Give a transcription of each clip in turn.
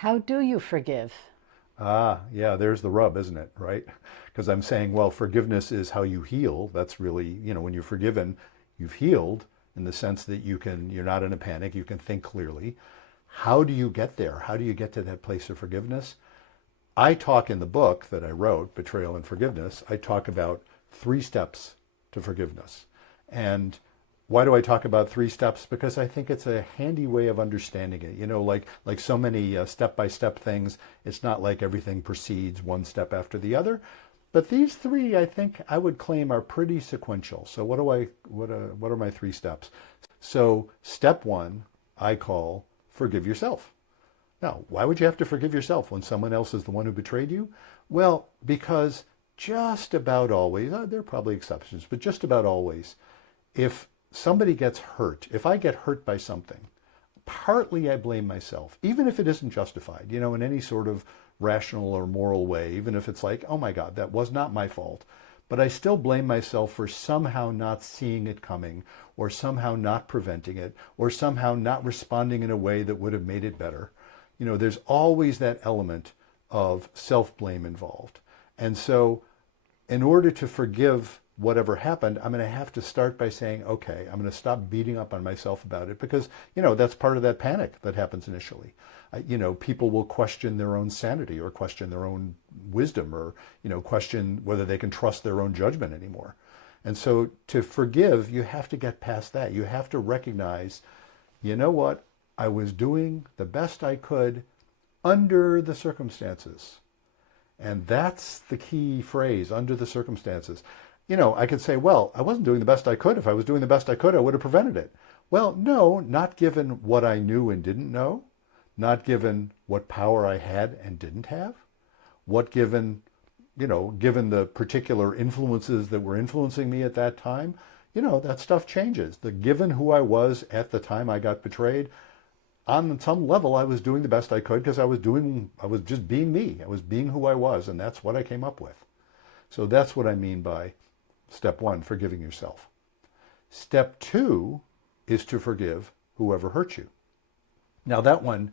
How do you forgive? Ah, yeah, there's the rub, isn't it? Right? Because I'm saying, well, forgiveness is how you heal. That's really, when you're forgiven, you've healed in the sense that you're not in a panic, you can think clearly. How do you get there? How do you get to that place of forgiveness? I talk in the book that I wrote, Betrayal and Forgiveness, I talk about 3 steps to forgiveness. And why do I talk about 3 steps? Because I think it's a handy way of understanding it. Like so many step-by-step things, it's not like everything proceeds one step after the other. But these 3, I think I would claim, are pretty sequential. So what are my 3 steps? So step 1, I call forgive yourself. Now, why would you have to forgive yourself when someone else is the one who betrayed you? Well, because just about always, there are probably exceptions, but just about always, if somebody gets hurt, if I get hurt by something, partly I blame myself, even if it isn't justified, in any sort of rational or moral way, even if it's like, oh my God, that was not my fault. But I still blame myself for somehow not seeing it coming, or somehow not preventing it, or somehow not responding in a way that would have made it better. There's always that element of self-blame involved. And so in order to forgive whatever happened, I'm going to have to start by saying, okay, I'm going to stop beating up on myself about it because, that's part of that panic that happens initially. People will question their own sanity or question their own wisdom or, question whether they can trust their own judgment anymore. And so to forgive, you have to get past that. You have to recognize, you know what? I was doing the best I could under the circumstances. And that's the key phrase, under the circumstances. I could say, well, I wasn't doing the best I could. If I was doing the best I could, I would have prevented it. Well, no, not given what I knew and didn't know, not given what power I had and didn't have, what given the particular influences that were influencing me at that time, that stuff changes. Given who I was at the time I got betrayed, on some level, I was doing the best I could because I was just being me. I was being who I was, and that's what I came up with. So that's what I mean by step 1, forgiving yourself. Step 2 is to forgive whoever hurt you. Now that one,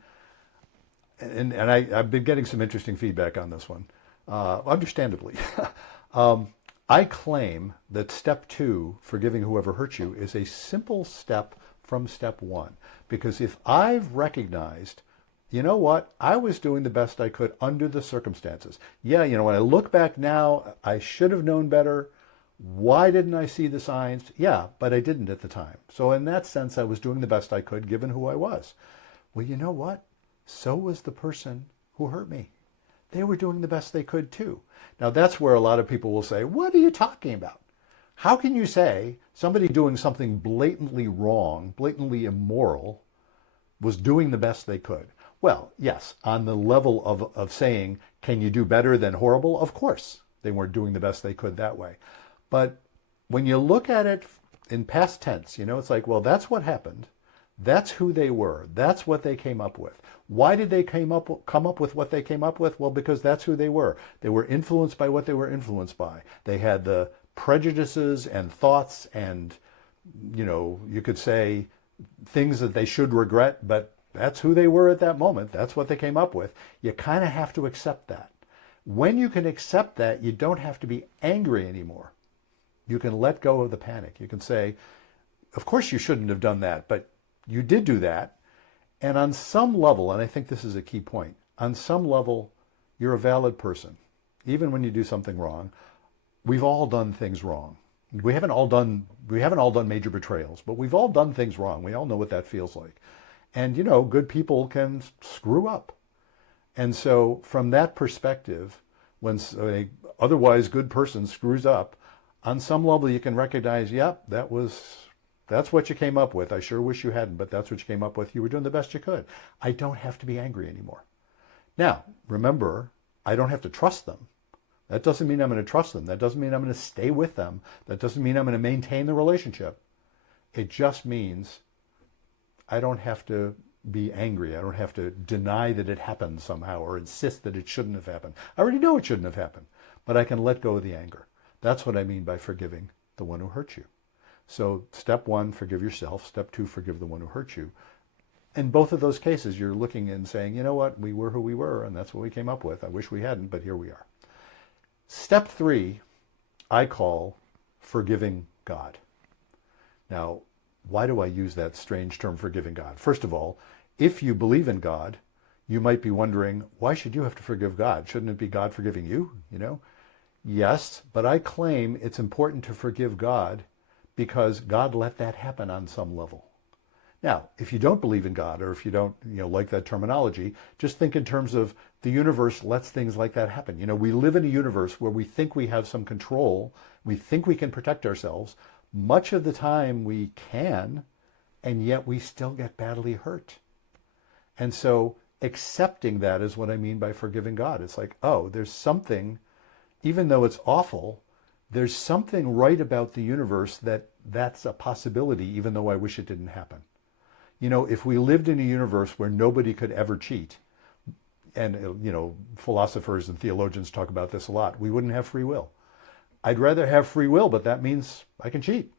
and I've been getting some interesting feedback on this one, understandably. I claim that step 2, forgiving whoever hurt you, is a simple step from step 1. Because if I've recognized, you know what, I was doing the best I could under the circumstances. Yeah, when I look back now, I should have known better. Why didn't I see the signs? Yeah, but I didn't at the time. So in that sense, I was doing the best I could given who I was. Well, you know what? So was the person who hurt me. They were doing the best they could too. Now that's where a lot of people will say, what are you talking about? How can you say somebody doing something blatantly wrong, blatantly immoral, was doing the best they could? Well, yes, on the level of saying, can you do better than horrible? Of course, they weren't doing the best they could that way. But when you look at it in past tense, it's like, well, that's what happened. That's who they were. That's what they came up with. Why did they come up with what they came up with? Well, because that's who they were. They were influenced by what they were influenced by. They had the prejudices and thoughts and, you could say things that they should regret, but that's who they were at that moment. That's what they came up with. You kind of have to accept that. When you can accept that, you don't have to be angry anymore. You can let go of the panic. You can say, of course you shouldn't have done that, but you did do that. And on some level, and I think this is a key point, on some level, you're a valid person. Even when you do something wrong, we've all done things wrong. We haven't all done major betrayals, but we've all done things wrong. We all know what that feels like. And good people can screw up. And so from that perspective, when a otherwise good person screws up, on some level you can recognize, yep, that's what you came up with. I sure wish you hadn't, but that's what you came up with. You were doing the best you could. I don't have to be angry anymore. Now, remember, I don't have to trust them. That doesn't mean I'm going to trust them. That doesn't mean I'm going to stay with them. That doesn't mean I'm going to maintain the relationship. It just means I don't have to be angry. I don't have to deny that it happened somehow or insist that it shouldn't have happened. I already know it shouldn't have happened, but I can let go of the anger. That's what I mean by forgiving the one who hurt you. So step 1, forgive yourself. Step 2, forgive the one who hurt you. in both of those cases, you're looking and saying, you know what, we were who we were, and that's what we came up with. I wish we hadn't, but here we are. Step 3, I call forgiving God. Now, why do I use that strange term, forgiving God? First of all, if you believe in God, you might be wondering, why should you have to forgive God? Shouldn't it be God forgiving you? Yes, but I claim it's important to forgive God because God let that happen on some level. Now, if you don't believe in God, or if you don't, like that terminology, just think in terms of the universe lets things like that happen. We live in a universe where we think we have some control, we think we can protect ourselves. Much of the time we can, and yet we still get badly hurt. And so accepting that is what I mean by forgiving God. It's like, oh, there's something, even though it's awful, there's something right about the universe that's a possibility, even though I wish it didn't happen. If we lived in a universe where nobody could ever cheat, and philosophers and theologians talk about this a lot, we wouldn't have free will. I'd rather have free will, but that means I can cheat.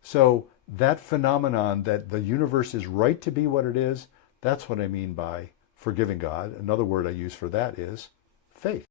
So that phenomenon that the universe is right to be what it is, that's what I mean by forgiving God. Another word I use for that is faith.